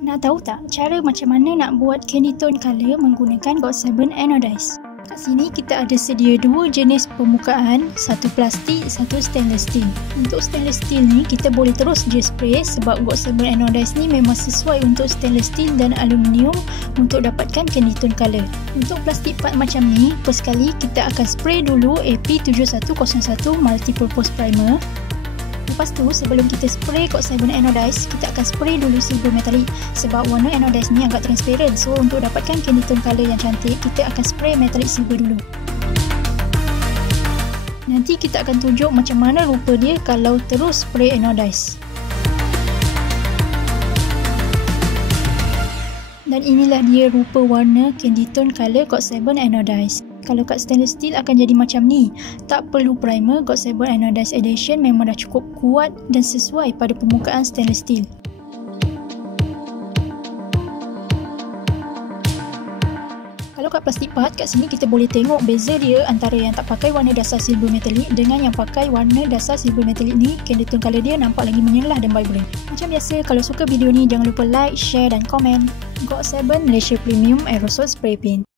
Nak tahu tak cara macam mana nak buat candy tone colour menggunakan Gox7 Anodized? Kat sini kita ada sedia dua jenis permukaan, satu plastik, satu stainless steel. Untuk stainless steel ni kita boleh terus je spray sebab Gox7 Anodized ni memang sesuai untuk stainless steel dan aluminium untuk dapatkan candy tone colour. Untuk plastik part macam ni, first kali kita akan spray dulu AP7101 multipurpose primer. Lepas tu, sebelum kita spray Gox7 Anodized, kita akan spray dulu silver metallic sebab warna anodized ni agak transparent. So, untuk dapatkan candy tone colour yang cantik, kita akan spray metallic silver dulu. Nanti kita akan tunjuk macam mana rupa dia kalau terus spray anodized. Dan inilah dia rupa warna candy tone colour Gox7 Anodized. Kalau kat stainless steel akan jadi macam ni. Tak perlu primer, Gox7 Anodized Edition memang dah cukup kuat dan sesuai pada permukaan stainless steel. Kalau kat plastik part, kat sini kita boleh tengok beza dia antara yang tak pakai warna dasar silver metallic dengan yang pakai warna dasar silver metallic ni. Candy tone colour dia nampak lagi menyerlah dan vibrant. Macam biasa, kalau suka video ni jangan lupa like, share dan komen. Gox7 Malaysia Premium Aerosol Spray Paint.